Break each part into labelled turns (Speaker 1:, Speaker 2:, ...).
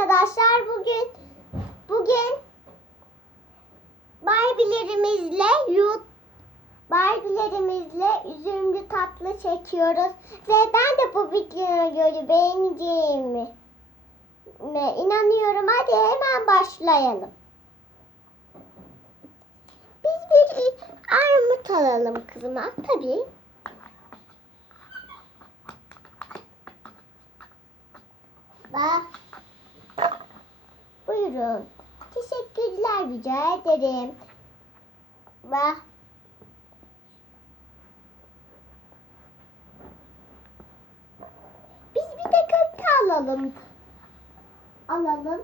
Speaker 1: arkadaşlar bugün bugün Barbie'lerimizle yut Barbie'lerimizle üzümlü tatlı çekiyoruz ve ben de bu videoyu beğeneceğimi ne inanıyorum. Hadi hemen başlayalım. Biz bir armut alalım kızıma tabii. Bak. Buyurun. Teşekkürler rica ederim. Bak. Biz bir de köfte alalım. Alalım.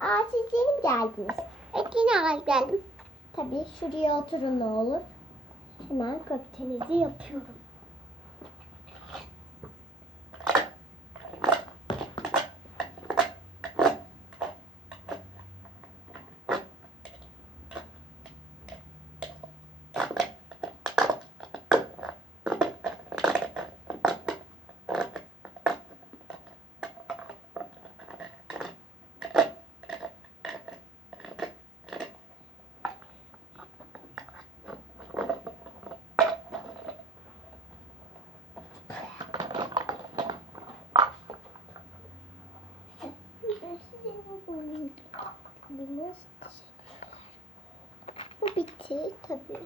Speaker 1: Aa siz yeni mi geldiniz? Evet yine geldim. Tabii şuraya oturun ne olur. Hemen köftenizi yapıyorum. Bitti tabii.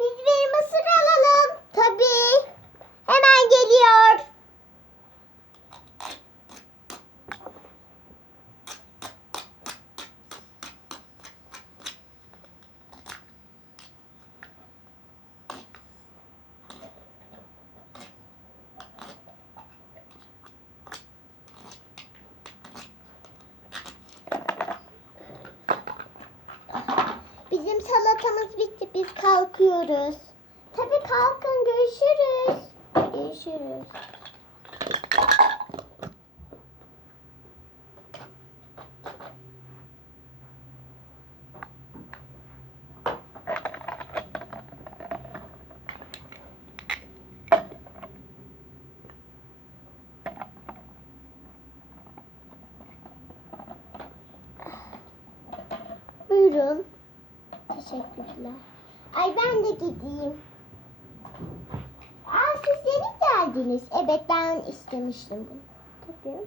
Speaker 1: Biz bir mısır alalım. Tabii. Hemen geliyor. Salatamız bitti. Biz kalkıyoruz. Tabii kalkın. Görüşürüz. Görüşürüz. Buyurun. Teşekkürler. Ay ben de gideyim. Aa siz yeni geldiniz. Evet ben istemiştim bunu. Tabii.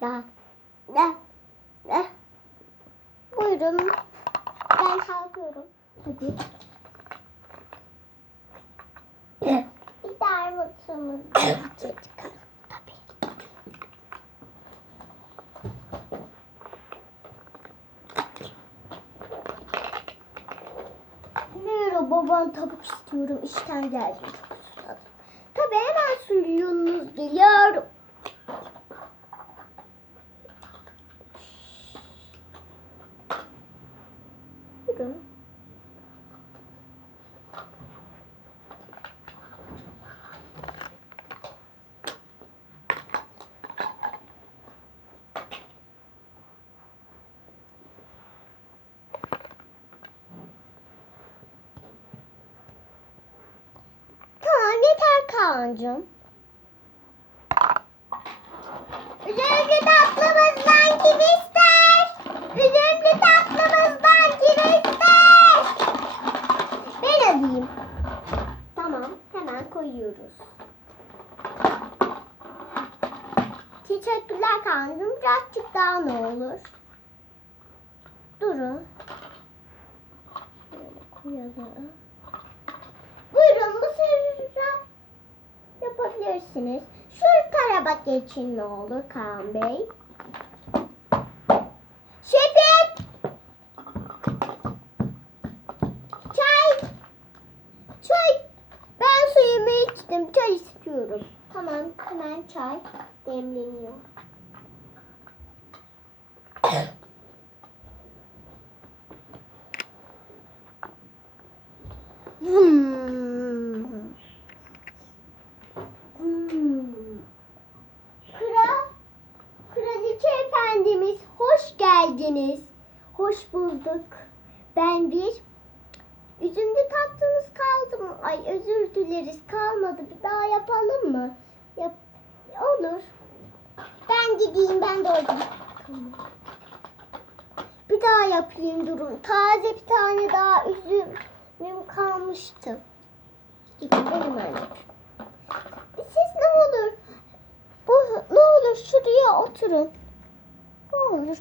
Speaker 1: Da. Da. Da. Buyurun. Ben kalkıyorum. Hadi. Bir de armutumuz. Tabii. Merhaba ben tavuk istiyorum. İşten geldim. Tabii hemen suyunuz geliyor. Kaan'cığım. Üzümlü tatlımızdan kim ister? Üzümlü tatlımızdan kim ister? Ben alayım. Tamam hemen koyuyoruz. Teşekkürler Kaan'cığım. Birazcık daha ne olur? Durun. Şöyle koyalım. Yapabilirsiniz. Şu tarafa geçin ne olur Kaan Bey. Şefim! Çay! Çay! Ben suyumu içtim. Çay istiyorum. Tamam hemen çay demleniyor. Hmm. Geldiniz. Hoş bulduk. Ben bir üzümlü tatlınız kaldı mı? Ay özür dileriz kalmadı. Bir daha yapalım mı? Yap olur. Ben gideyim ben. Tamam. Bir daha yapayım durun. Taze bir tane daha üzümüm kalmıştı. Gidelim anne. Siz ne olur? Bu ne olur şuraya oturun. Ne olur